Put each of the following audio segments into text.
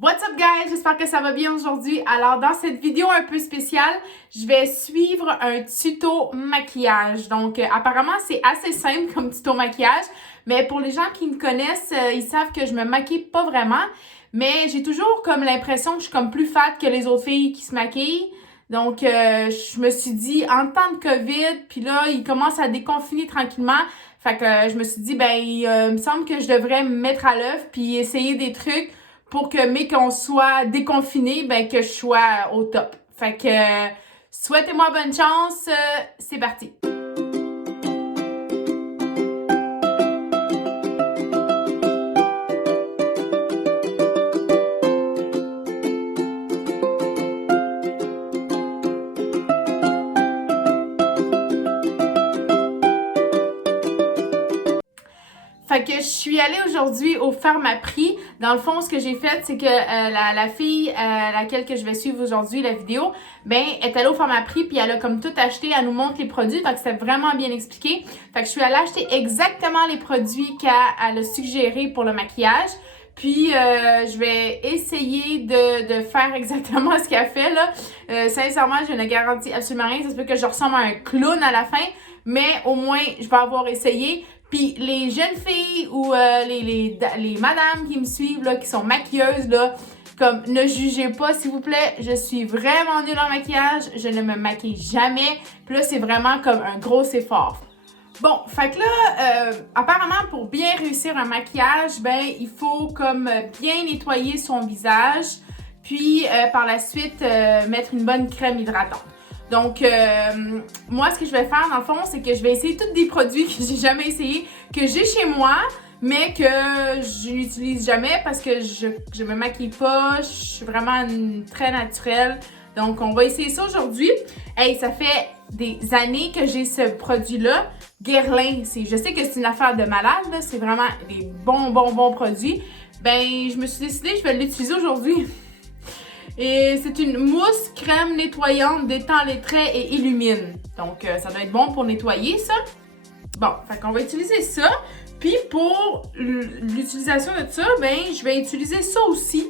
What's up guys? J'espère que ça va bien aujourd'hui. Alors dans cette vidéo un peu spéciale, je vais suivre un tuto maquillage. Donc apparemment c'est assez simple comme tuto maquillage, mais pour les gens qui me connaissent, ils savent que je me maquille pas vraiment, mais j'ai toujours comme l'impression que je suis comme plus fat que les autres filles qui se maquillent. Donc je me suis dit en temps de COVID, puis là ils commencent à déconfiner tranquillement. Fait que je me suis dit il me semble que je devrais me mettre à l'œuvre puis essayer des trucs pour que, mais qu'on soit déconfiné, que je sois au top. Fait que, souhaitez-moi bonne chance. C'est parti. Fait que je suis allée aujourd'hui au Pharmaprix. Dans le fond, ce que j'ai fait, c'est que la fille laquelle que je vais suivre aujourd'hui la vidéo, est allée au Pharmaprix puis elle a comme tout acheté, elle nous montre les produits, fait que c'était vraiment bien expliqué. Fait que je suis allée acheter exactement les produits qu'elle a suggérés pour le maquillage. Puis je vais essayer de faire exactement ce qu'elle fait là. Sincèrement, je ne garantis absolument rien. Ça se peut que je ressemble à un clown à la fin, mais au moins je vais avoir essayé. Puis les jeunes filles ou les madames qui me suivent, là, qui sont maquilleuses, là, comme ne jugez pas, s'il vous plaît. Je suis vraiment nulle en maquillage. Je ne me maquille jamais. Puis là, c'est vraiment comme un gros effort. Bon, fait que là, apparemment, pour bien réussir un maquillage, il faut comme bien nettoyer son visage. Puis, par la suite, mettre une bonne crème hydratante. Donc, moi, ce que je vais faire, dans le fond, c'est que je vais essayer tous des produits que j'ai jamais essayé, que j'ai chez moi, mais que je n'utilise jamais parce que je me maquille pas, je suis vraiment très naturelle. Donc, on va essayer ça aujourd'hui. Hey, ça fait des années que j'ai ce produit-là. Guerlain, je sais que c'est une affaire de malade, là, c'est vraiment des bons produits. Je me suis décidée, je vais l'utiliser aujourd'hui. Et c'est une mousse crème nettoyante, détend les traits et illumine. Donc, ça doit être bon pour nettoyer ça. Bon, fait qu'on va utiliser ça. Puis pour l'utilisation de ça, je vais utiliser ça aussi.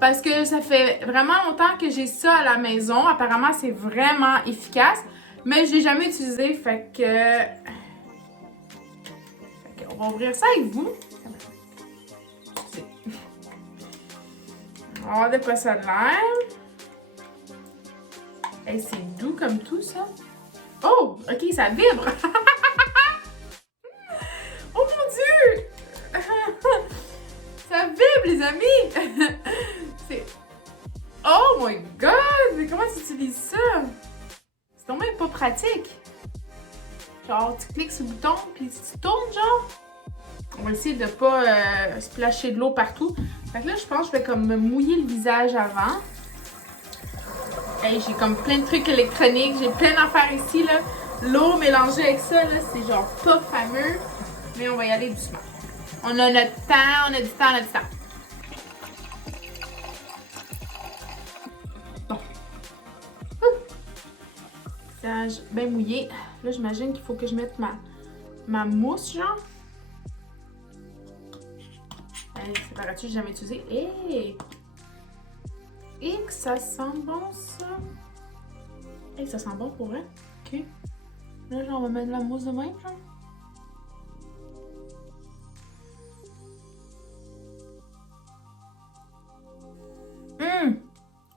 Parce que ça fait vraiment longtemps que j'ai ça à la maison. Apparemment, c'est vraiment efficace. Mais je l'ai jamais utilisé, fait que on va ouvrir ça avec vous. On va voir de quoi ça a l'air. Hey, c'est doux comme tout, ça. Oh, ok, ça vibre. Oh mon Dieu. Ça vibre, les amis. Oh my God. Mais comment tu utilises ça? C'est vraiment pas pratique. Genre, tu cliques sur le bouton, puis tu tournes, genre. On va essayer de pas splasher de l'eau partout. Fait que là, je pense que je vais comme me mouiller le visage avant. Hey, j'ai comme plein de trucs électroniques. J'ai plein d'affaires ici, là. L'eau mélangée avec ça, là, c'est genre pas fameux. Mais on va y aller doucement. On a notre temps, on a du temps, on a du temps. Bon. Visage bien mouillé. Là, j'imagine qu'il faut que je mette ma mousse, genre. C'est paraît-tu, j'ai jamais utilisé. Et que ça sent bon, ça. Et ça sent bon pour vrai. Ok. Là, genre, on va mettre la mousse de même, genre.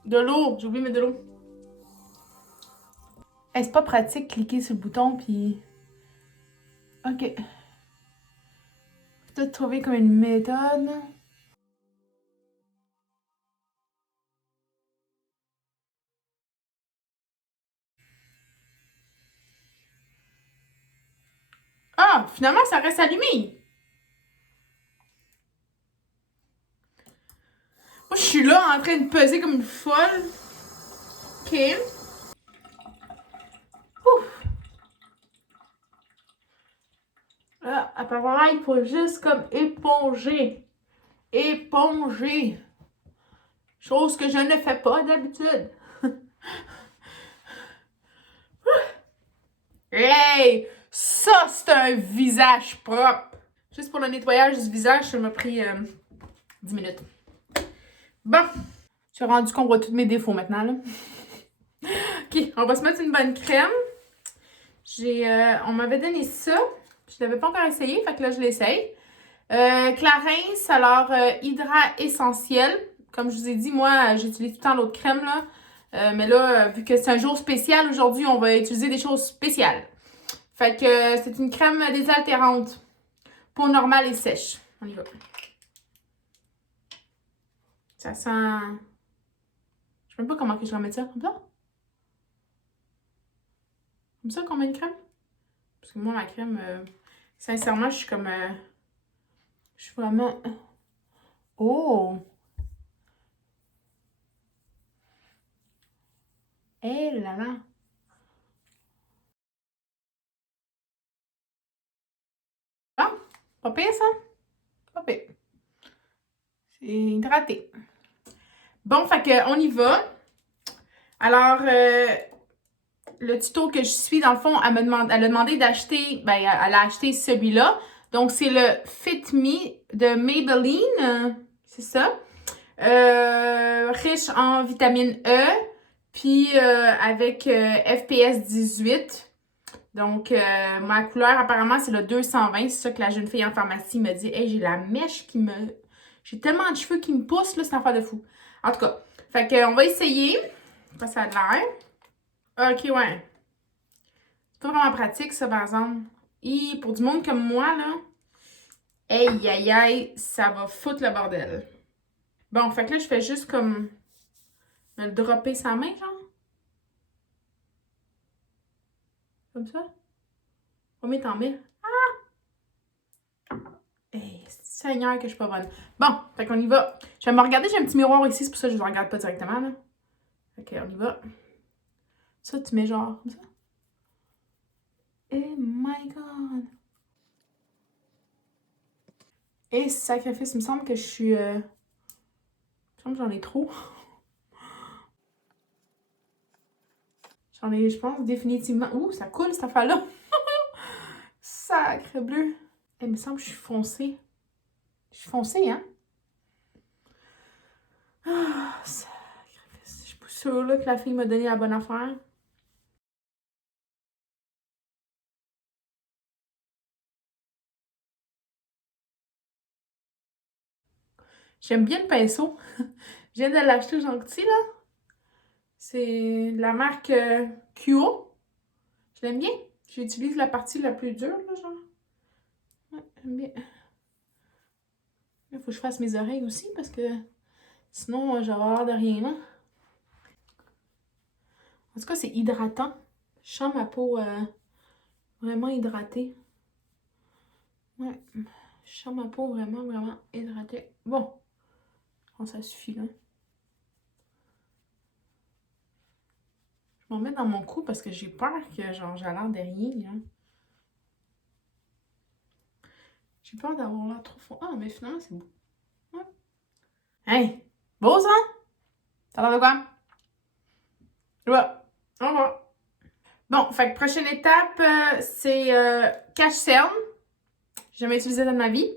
De l'eau. J'ai oublié de mettre de l'eau. Hey, c'est pas pratique de cliquer sur le bouton, puis... Ok. Peut-être trouver comme une méthode. Ah, finalement, ça reste allumé. Moi, je suis là en train de peser comme une folle. Ok. Ouf. Là, apparemment, il faut juste comme éponger. Éponger. Chose que je ne fais pas d'habitude. Hey! Ça, c'est un visage propre. Juste pour le nettoyage du visage, ça m'a pris 10 minutes. Bon, j'ai rendu qu'on voit tous mes défauts maintenant, là. OK, on va se mettre une bonne crème. On m'avait donné ça. Je ne l'avais pas encore essayé, fait que là, je l'essaye. Clarins, alors Hydra Essentiel. Comme je vous ai dit, moi, j'utilise tout le temps l'autre crème, là. Mais là, vu que c'est un jour spécial aujourd'hui, on va utiliser des choses spéciales. Fait que c'est une crème désaltérante. Peau normale et sèche. On y va. Ça sent... Je sais même pas comment que je vais mettre ça. Comme ça? Comme ça qu'on met une crème? Parce que moi, ma crème, sincèrement, je suis comme... je suis vraiment... Oh! Eh là là! Ah! Pas pire, ça? Pas pire. C'est hydraté. Bon, fait que on y va. Alors, le tuto que je suis, dans le fond, elle a demandé d'acheter, ben, elle a acheté celui-là. Donc, c'est le Fit Me de Maybelline. C'est ça. Riche en vitamine E. Puis, avec FPS 18. Donc, ma couleur, apparemment, c'est le 220. C'est ça que la jeune fille en pharmacie me dit. Hey, j'ai la mèche qui me... J'ai tellement de cheveux qui me poussent, là, c'est une affaire de fou. En tout cas, fait qu'on va essayer. Pas ça a l'air. Ok, ouais. C'est pas vraiment pratique, ça, par exemple. Et pour du monde comme moi, là, aïe, aïe, aïe, ça va foutre le bordel. Bon, fait que là, je fais juste comme me le dropper sa main, genre. Comme ça. Combien t'en mets? Ah! Hey, Seigneur, que je suis pas bonne. Bon, fait qu'on y va. Je vais me regarder, j'ai un petit miroir ici, c'est pour ça que je ne regarde pas directement, là. Ok, on y va. Ça, tu mets genre comme ça. Oh my God! Et sacrifice, il me semble que je suis... il me semble que j'en ai trop. J'en ai, je pense, définitivement... Ouh, ça coule, cette affaire-là! Sacre bleu! Il me semble que je suis foncée. Je suis foncée, hein? Ah, sacrifice. Je suis pas sûre là, que la fille m'a donné la bonne affaire. J'aime bien le pinceau. Je viens de l'acheter au Jean-Coutu, là. C'est de la marque QO. Je l'aime bien. J'utilise la partie la plus dure, là, genre. Ouais, j'aime bien. Il faut que je fasse mes oreilles aussi, parce que sinon, j'aurai l'air de rien, là. En tout cas, c'est hydratant. Je sens ma peau vraiment hydratée. Ouais. Je sens ma peau vraiment, vraiment hydratée. Bon. Je pense que ça suffit, là. Je m'en mets dans mon cou parce que j'ai peur que, genre, j'ai l'air de rien, là. J'ai peur d'avoir l'air trop fort. Ah, mais finalement, c'est beau. Ouais. Hey! Beau, ça? Ça a l'air de quoi? Ouais. Au revoir. Bon, fait que prochaine étape, c'est cache cerne. J'ai jamais utilisé ça de ma vie.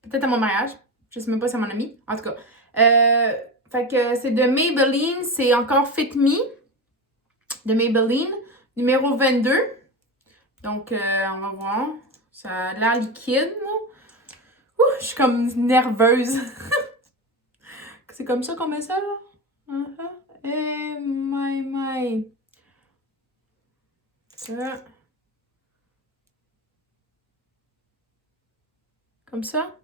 Peut-être à mon mariage. Je sais même pas si c'est mon ami. En tout cas. Fait que c'est de Maybelline. C'est encore Fit Me de Maybelline. Numéro 22. Donc, on va voir. Ça a l'air liquide. Ouh, je suis comme nerveuse. C'est comme ça qu'on met ça, là? Eh, my. Ça. Comme ça?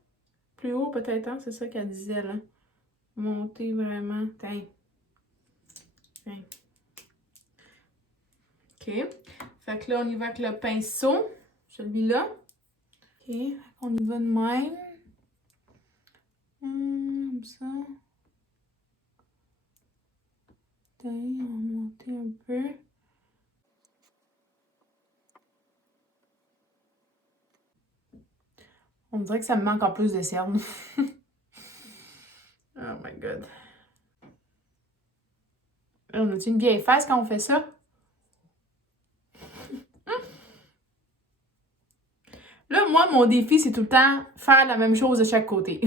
Plus haut, peut-être, hein? C'est ça qu'elle disait, là. Monter vraiment. Tiens. OK. Fait que là, on y va avec le pinceau. Celui-là. OK. On y va de même. Comme ça. Tiens, on va monter un peu. On dirait que ça me manque encore plus de cernes. Oh my God. On a-tu une vieille face quand on fait ça? Là, moi, mon défi, c'est tout le temps faire la même chose de chaque côté.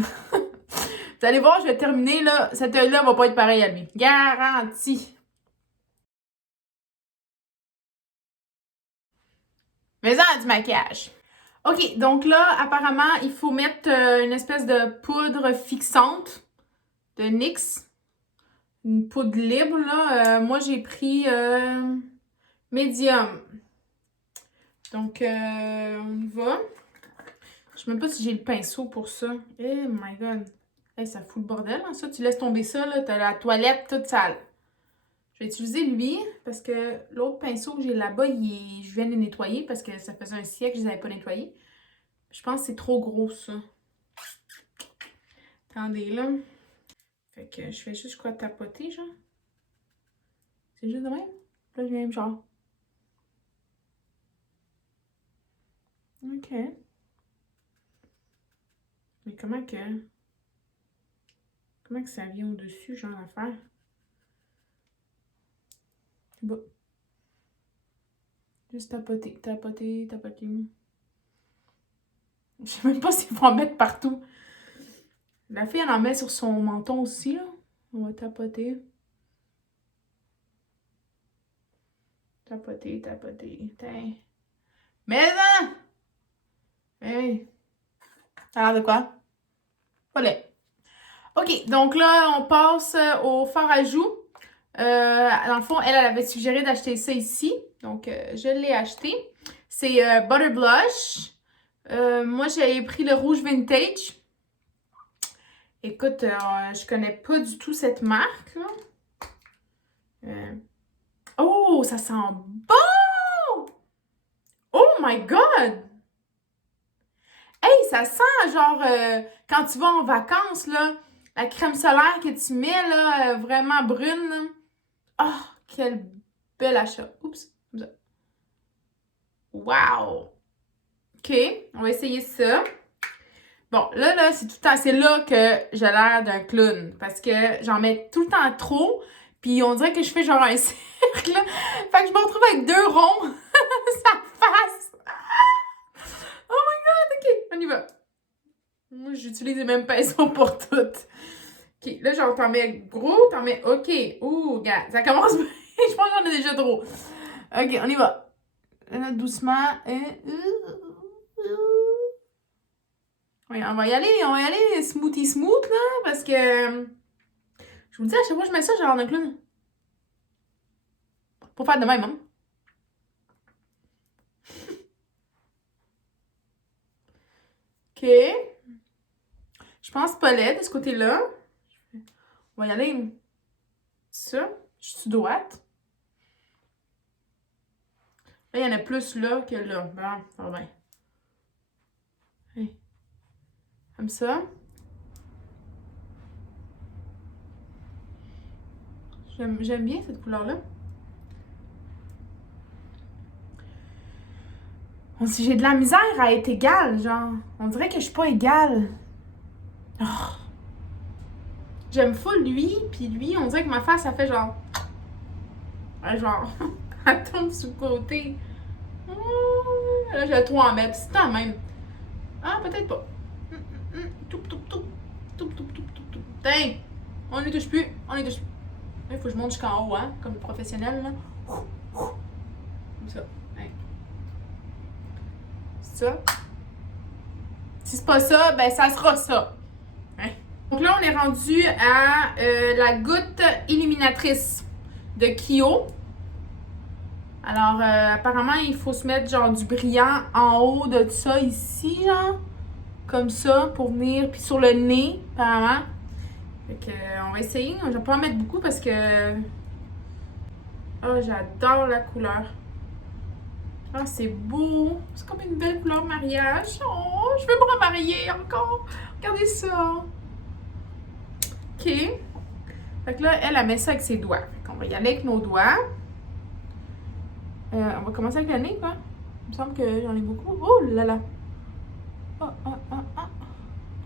Vous allez voir, je vais terminer, là. Cet œil-là va pas être pareil à lui. Garanti. Mais ça, du maquillage. OK, donc là, apparemment, il faut mettre une espèce de poudre fixante de NYX. Une poudre libre, là. Moi, j'ai pris médium. Donc, on y va. Je sais même pas si j'ai le pinceau pour ça. Oh my god. Hey, ça fout le bordel, hein, ça. Tu laisses tomber ça, là. T'as la toilette toute sale. Je vais utiliser lui parce que l'autre pinceau que j'ai là-bas, je viens de le nettoyer parce que ça faisait un siècle que je ne les avais pas nettoyés. Je pense que c'est trop gros, ça. Attendez, là. Fait que je fais juste, je crois, tapoter, genre. C'est juste de même. Là, je viens, genre. OK. Mais comment que ça vient au-dessus, genre, l'affaire? C'est bon. Juste tapoter, tapoter, tapoter. Je sais même pas s'il faut en mettre partout. La fille, elle en met sur son menton aussi, là. On va tapoter. Tapoter, tapoter. Tain. Mais non! Hey! Ça a l'air de quoi? Pas laid. OK, donc là, on passe au fard à joues. Dans le fond, elle avait suggéré d'acheter ça ici. Donc, je l'ai acheté. C'est Butter Blush. Moi, j'ai pris le rouge vintage. Écoute, je connais pas du tout cette marque, là. Oh, ça sent bon! Oh my God! Hey, ça sent genre quand tu vas en vacances, là, la crème solaire que tu mets, là, vraiment brune. Oh, quel bel achat. Oups, comme ça. Wow! OK, on va essayer ça. Bon, là, c'est tout le temps, c'est là que j'ai l'air d'un clown. Parce que j'en mets tout le temps trop. Puis on dirait que je fais genre un cercle. Fait que je me retrouve avec 2 ronds. Ça face. Oh my god, OK, on y va. Moi, j'utilise les mêmes pinceaux pour toutes. OK, là, genre, t'en mets gros, t'en mets OK. Ouh, regarde, ça commence bien. Je pense que j'en ai déjà trop. OK, on y va. Là, doucement. Oui, on va y aller smoothie smooth, là, parce que je vous le dis, à chaque fois que je mets ça, j'ai l'air d'un clown. Pour faire de même, hein. OK. Je pense pas laid de ce côté-là. On va y aller. Ça. Je suis droite. Là, il y en a plus là que là. Bon, ça va bien. Hey. Comme ça. J'aime bien cette couleur-là. Si j'ai de la misère à être égale, genre. On dirait que je suis pas égale. Oh. J'aime full lui, puis lui, on dirait que ma face, ça fait genre. Ouais, genre. Elle tombe sur le côté. Là, je vais trop en mettre. C'est quand même. Ah, peut-être pas. Toup, toup, toup. Toup, toup, toup, toup, toup. Tiens! On les touche plus. On les touche plus. Il faut que je monte jusqu'en haut, hein, comme le professionnel, là. Comme ça. Hein. C'est ça. Si c'est pas ça, ben ça sera ça. Hein. Donc là, on est rendu à la goutte illuminatrice de Kio. Alors, apparemment, il faut se mettre genre du brillant en haut de ça ici, genre. Comme ça, pour venir. Puis sur le nez, apparemment. Fait que, on va essayer. Je vais pas en mettre beaucoup parce que... Oh, j'adore la couleur. Ah, c'est beau. C'est comme une belle couleur mariage. Oh, je veux me remarier encore. Regardez ça. OK. Fait que là, elle met ça avec ses doigts. Fait qu'on va y aller avec nos doigts. On va commencer avec le nez, quoi. Il me semble que j'en ai beaucoup. Oh là là. Oh, oh, oh, oh.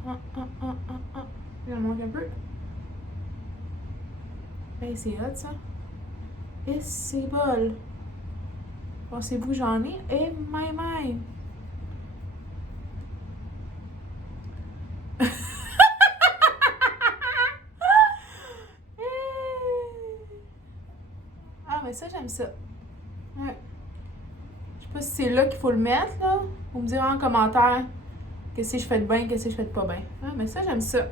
Oh, oh, oh, oh, oh. Il en manque un peu. Hey, c'est hot, ça. Et c'est bol. Pensez-vous que j'en ai? Et my. mais ça, j'aime ça. Ouais. Je sais pas si c'est là qu'il faut le mettre, là. Vous me direz en commentaire qu'est-ce que je fais de bien, qu'est-ce que je fais de pas bien. Ah, mais ça, j'aime ça.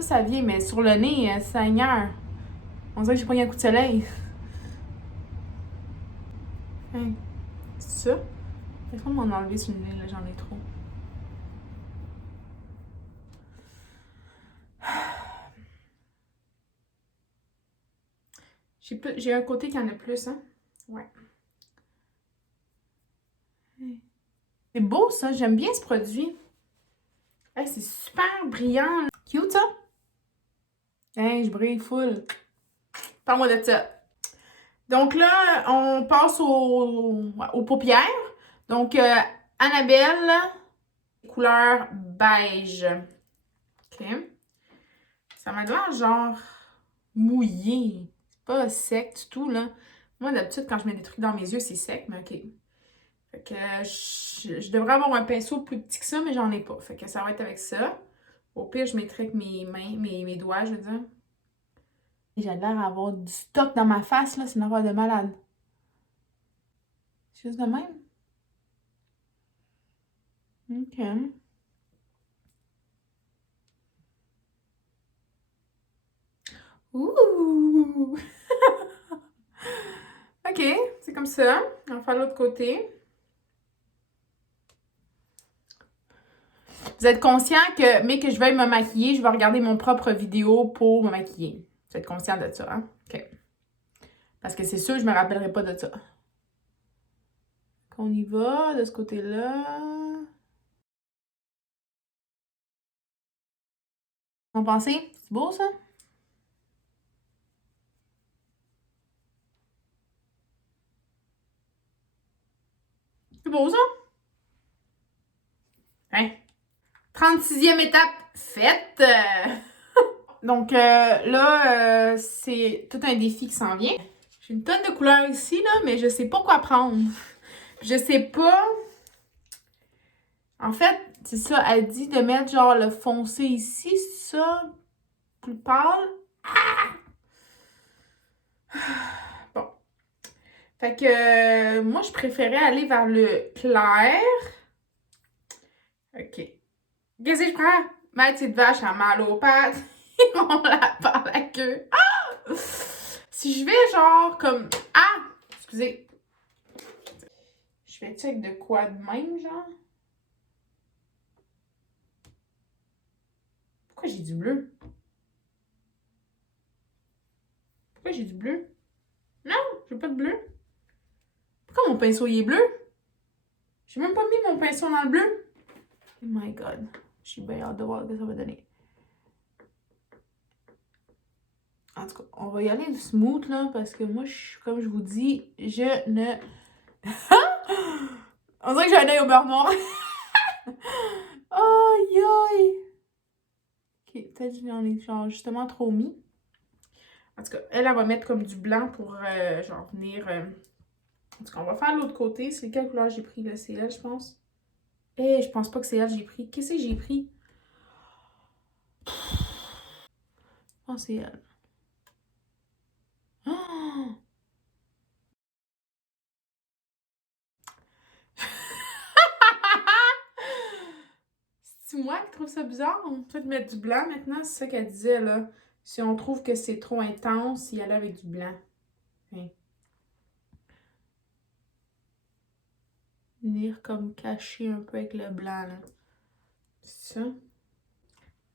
Ça vient, mais sur le nez, Seigneur. On dirait que j'ai pris un coup de soleil. Hein. C'est ça? Laisse-moi m'en enlever sur le nez, là, j'en ai trop. J'ai un côté qui en a plus, hein? Ouais. C'est beau, ça. J'aime bien ce produit. Hey, c'est super brillant. Cute, ça? Hey, je brille full. Parle-moi de ça. Donc là, on passe aux paupières. Donc, Annabelle, couleur beige. OK. Ça m'a l'air genre mouillé. C'est pas sec du tout, là. Moi, d'habitude, quand je mets des trucs dans mes yeux, c'est sec, mais OK. Fait que je devrais avoir un pinceau plus petit que ça, mais j'en ai pas. Fait que ça va être avec ça. Au pire, je mettrai avec mes mains, mes doigts, je veux dire. J'ai l'air d'avoir du stock dans ma face, là. C'est une affaire de malade. Juste de même. OK. Ouh! OK, c'est comme ça. On va faire l'autre côté. Vous êtes conscient que, mais que je veuille me maquiller, je vais regarder mon propre vidéo pour me maquiller. Vous êtes conscient de ça, hein? OK. Parce que c'est sûr, je me rappellerai pas de ça. On y va de ce côté-là. Vous en pensez? C'est beau, ça? C'est beau, ça? Hein? 36e étape faite! Donc là, c'est tout un défi qui s'en vient. J'ai une tonne de couleurs ici, là, mais je sais pas quoi prendre. Je sais pas. En fait, c'est ça, elle dit de mettre genre le foncé ici, ça, plus pâle. Ah! Bon. Fait que moi, je préférais aller vers le clair. OK. Qu'est-ce que je prends? Ma petite vache a mal aux pattes. On la par la queue. Ah! Si je vais genre comme... Ah! Excusez. Je fais check de quoi de même, genre? Pourquoi j'ai du bleu? Pourquoi j'ai du bleu? Non, j'ai pas de bleu. Pourquoi mon pinceau il est bleu? J'ai même pas mis mon pinceau dans le bleu. Oh my god. Je suis bien hâte de voir ce que ça va donner. En tout cas, on va y aller smooth là parce que moi, comme je vous dis, je ne. On dirait que j'ai un œil au beurre noir. Aïe aïe. Ok, peut-être que j'en ai genre justement trop mis. En tout cas, elle va mettre comme du blanc pour genre venir. En tout cas, on va faire l'autre côté. C'est quelle couleur j'ai pris là? C'est elle, je pense. Eh, je pense pas que c'est elle que j'ai pris. Qu'est-ce que j'ai pris? Je pense que c'est elle. Oh! C'est moi qui trouve ça bizarre. On peut mettre du blanc maintenant. C'est ça qu'elle disait là. Si on trouve que c'est trop intense, y aller avec du blanc. Hein. Venir comme cacher un peu avec le blanc là. C'est ça.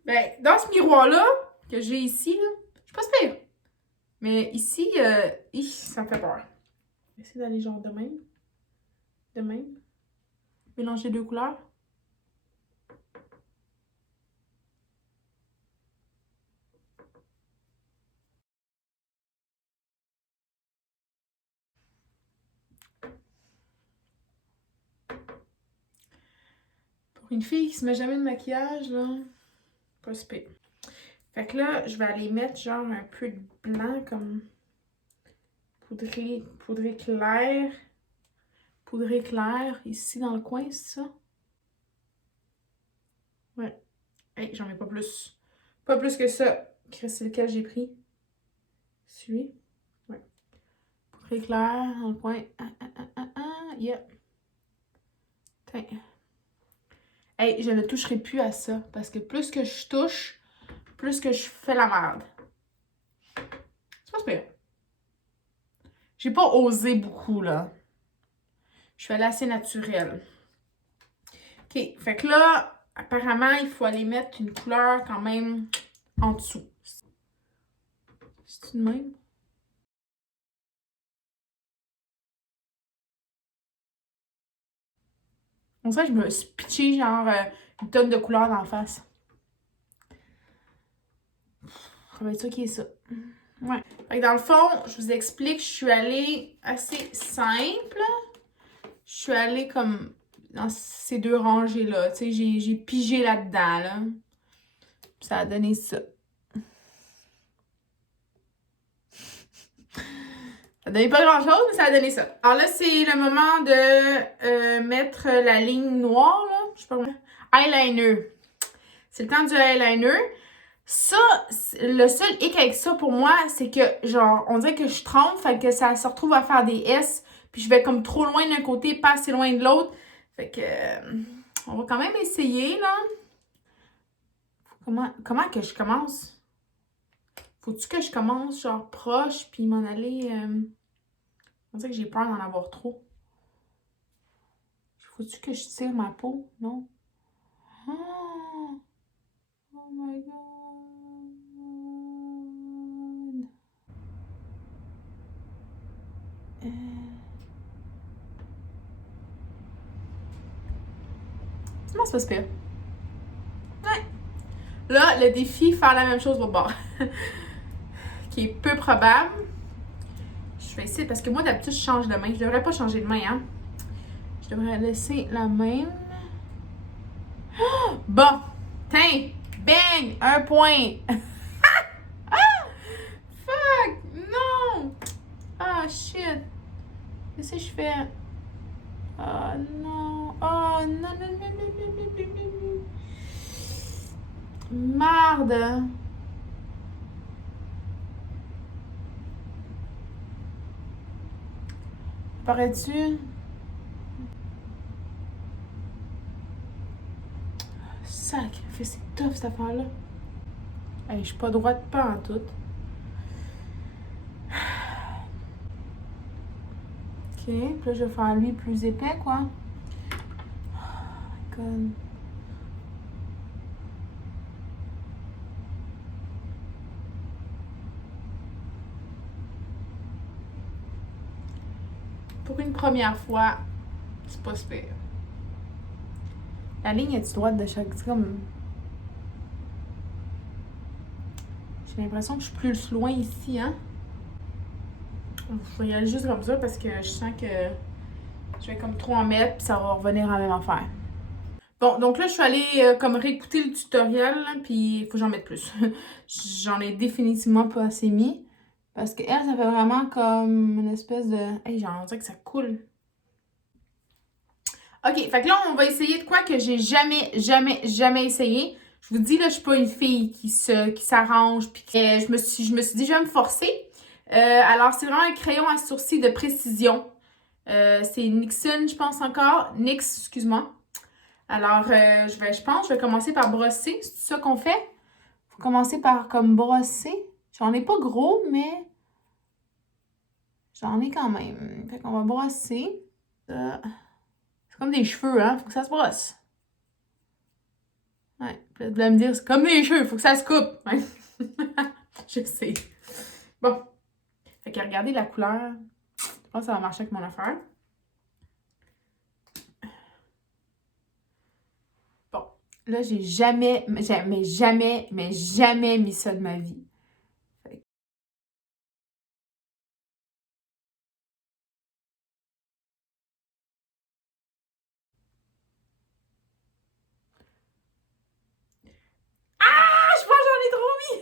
Ben, dans ce miroir-là, que j'ai ici, là, je suis pas si pire. Mais ici, ça me fait peur. Je vais essayer d'aller genre de même. De même. Mélanger deux couleurs. Pour une fille qui se met jamais de maquillage, là, pas si pire. Fait que là, je vais aller mettre genre un peu de blanc comme poudré clair. Poudré clair ici dans le coin, c'est ça? Ouais. Hey, j'en ai pas plus. Pas plus que ça. C'est lequel j'ai pris? Celui? Ouais. Très clair, dans le coin. Yep. Tiens. Hey, je ne toucherai plus à ça. Parce que plus que je touche, plus que je fais la merde. C'est pas super. J'ai pas osé beaucoup, là. Je suis allée assez naturelle. OK, fait que là, apparemment, il faut aller mettre une couleur quand même en dessous. C'est-tu de même? On dirait que je me suis pitché genre une tonne de couleurs dans la face. Ça va être ça qui est ça. Ouais. Fait que dans le fond, je vous explique, je suis allée assez simple. Je suis allée comme dans ces deux rangées-là. Tu sais, j'ai pigé là-dedans, là. Ça a donné ça. Ça donnait pas grand-chose, mais ça a donné ça. Alors là, c'est le moment de mettre la ligne noire, là. Je sais pas comment. Eyeliner. C'est le temps du eyeliner. Ça, le seul hic avec ça pour moi, c'est que, genre, on dirait que je trempe, fait que ça se retrouve à faire des S, puis je vais comme trop loin d'un côté, pas assez loin de l'autre. Fait que, on va quand même essayer, là. Comment que je commence? Faut-tu que je commence, genre, proche, puis m'en aller... On dirait que j'ai peur d'en avoir trop. Faut-tu que je tire ma peau? Non? Oh, oh my God! Comment ça se fait? Ouais. Là, le défi, faire la même chose au bord. Qui est peu probable. Je vais essayer, parce que moi, d'habitude, je change de main. Je devrais pas changer de main, hein. Je devrais laisser la même. Oh! Bon. Tiens. Bang! Un point. Fuck! Non! Ah, shit. Qu'est-ce que je fais? Oh non. Oh non, non, non, non, non, non, non, non. Marde. Parais-tu? Sac. Fait c'est tough cette affaire-là. Hey, je suis pas droite pas en tout. Ok. Puis là, je vais faire lui plus épais, quoi. Oh my God. Pour une première fois, c'est pas super. La ligne est-tu droite de chaque... C'est comme... J'ai l'impression que je suis plus loin ici, hein? Je vais y aller juste comme ça parce que je sens que je vais comme trop en mettre puis ça va revenir à la même affaire. Bon, donc là, je suis allée comme réécouter le tutoriel, puis il faut que j'en mette plus. J'en ai définitivement pas assez mis. Parce que elle, ça fait vraiment comme une espèce de... Hey, on dirait que ça coule. OK, fait que là, on va essayer de quoi que j'ai jamais essayé. Je vous dis, là, je suis pas une fille qui s'arrange, puis je me suis dit, je vais me forcer. Alors, c'est vraiment un crayon à sourcils de précision. C'est Nixon, je pense encore. NYX, excuse-moi. Alors, je pense que je vais commencer par brosser. C'est ça qu'on fait? Faut commencer par comme brosser. J'en ai pas gros, mais j'en ai quand même. Fait qu'on va brosser. C'est comme des cheveux, hein? Faut que ça se brosse. Ouais. Puis là, tu vas me dire, c'est comme des cheveux, faut que ça se coupe. Ouais. Je sais. Bon. Fait que regardez la couleur. Je pense que ça va marcher avec mon affaire. Bon. Là, j'ai jamais mis ça de ma vie. Ah! Je pense que j'en ai trop mis!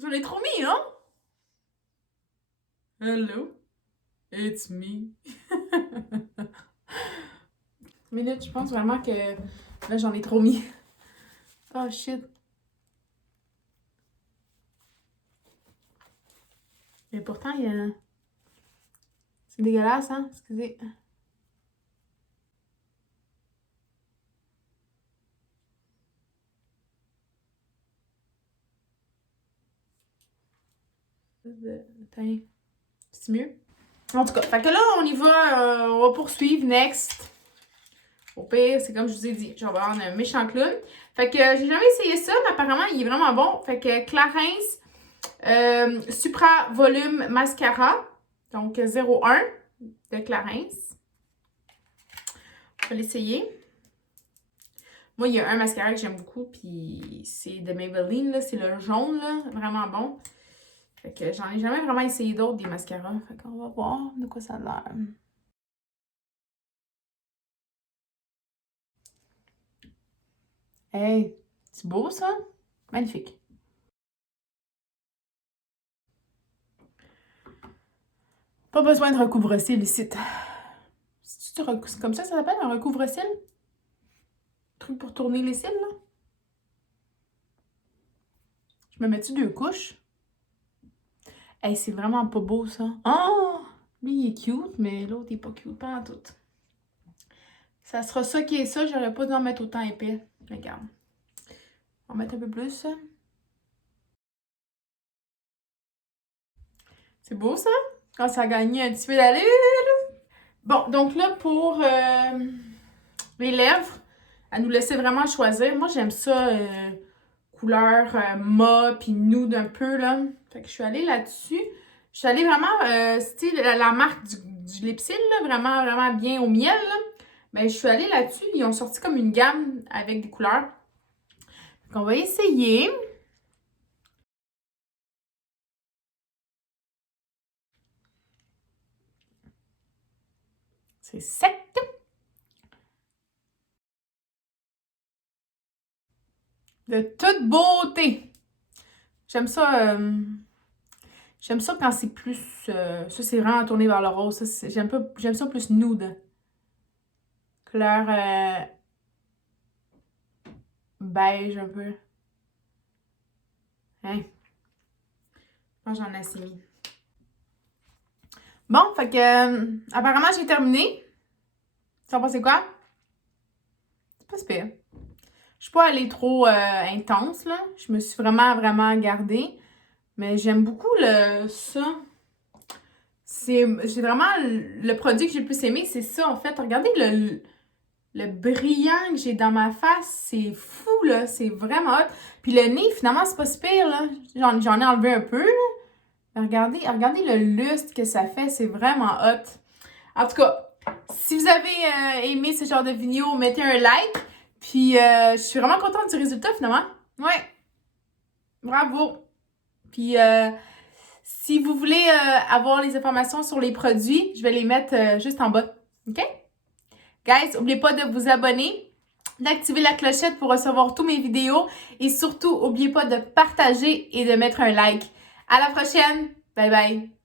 J'en ai trop mis, hein? Hello, it's me. Minute, je pense vraiment que là, j'en ai trop mis. Oh shit. Mais pourtant, il y a... C'est dégueulasse, hein? Excusez. Attends. C'est mieux? En tout cas, fait que là, on va poursuivre. Next. Au pire, c'est comme je vous ai dit, je vais avoir un méchant clown. Fait que j'ai jamais essayé ça, mais apparemment, il est vraiment bon. Fait que Clarins Supra Volume Mascara. Donc 01 de Clarins. On va l'essayer. Moi, il y a un mascara que j'aime beaucoup, puis c'est de Maybelline, là. C'est le jaune, là. Vraiment bon. Fait que j'en ai jamais vraiment essayé d'autres, des mascaras. Fait qu'on va voir de quoi ça a l'air. Hey, c'est beau, ça? Magnifique. Pas besoin de recouvre-cils ici. C'est comme ça s'appelle, un recouvre-cils? Truc pour tourner les cils, là? Je me mets-tu 2 couches? Hey, c'est vraiment pas beau, ça. Oh! Lui, il est cute, mais l'autre, il est pas cute, pas en tout. Ça sera ça qui est ça. J'aurais pas dû en mettre autant épais. Regarde. On va mettre un peu plus. C'est beau, ça? Quand ça a gagné un petit peu d'allure. Bon, donc là, pour les lèvres, à nous laisser vraiment choisir. Moi, j'aime ça, couleur mauve puis nude un peu, là. Fait que je suis allée là-dessus. Je suis allée vraiment, style, la marque du Lipsil, là, vraiment, vraiment bien au miel, là. Ben, je suis allée là-dessus. Ils ont sorti comme une gamme avec des couleurs. Fait qu'on va essayer. C'est sec. De toute beauté. J'aime ça. J'aime ça quand c'est plus... ça, c'est vraiment tourné vers le rose. J'aime ça plus nude. Couleur beige un peu. Hein? Je pense que j'en ai assez mis. Bon, fait que... apparemment, j'ai terminé. Tu en penses quoi? C'est pas super. Je suis pas allée trop intense, là. Je me suis vraiment, vraiment gardée. Mais j'aime beaucoup ça. C'est vraiment le produit que j'ai le plus aimé, c'est ça, en fait. Regardez le brillant que j'ai dans ma face. C'est fou, là. C'est vraiment hot. Puis le nez, finalement, c'est pas si pire, là. J'en ai enlevé un peu, là. Regardez le lustre que ça fait. C'est vraiment hot. En tout cas, si vous avez aimé ce genre de vidéo, mettez un like. Puis, je suis vraiment contente du résultat, finalement. Ouais. Bravo. Puis, si vous voulez avoir les informations sur les produits, je vais les mettre juste en bas. OK? Guys, n'oubliez pas de vous abonner, d'activer la clochette pour recevoir tous mes vidéos et surtout, n'oubliez pas de partager et de mettre un like. À la prochaine! Bye bye!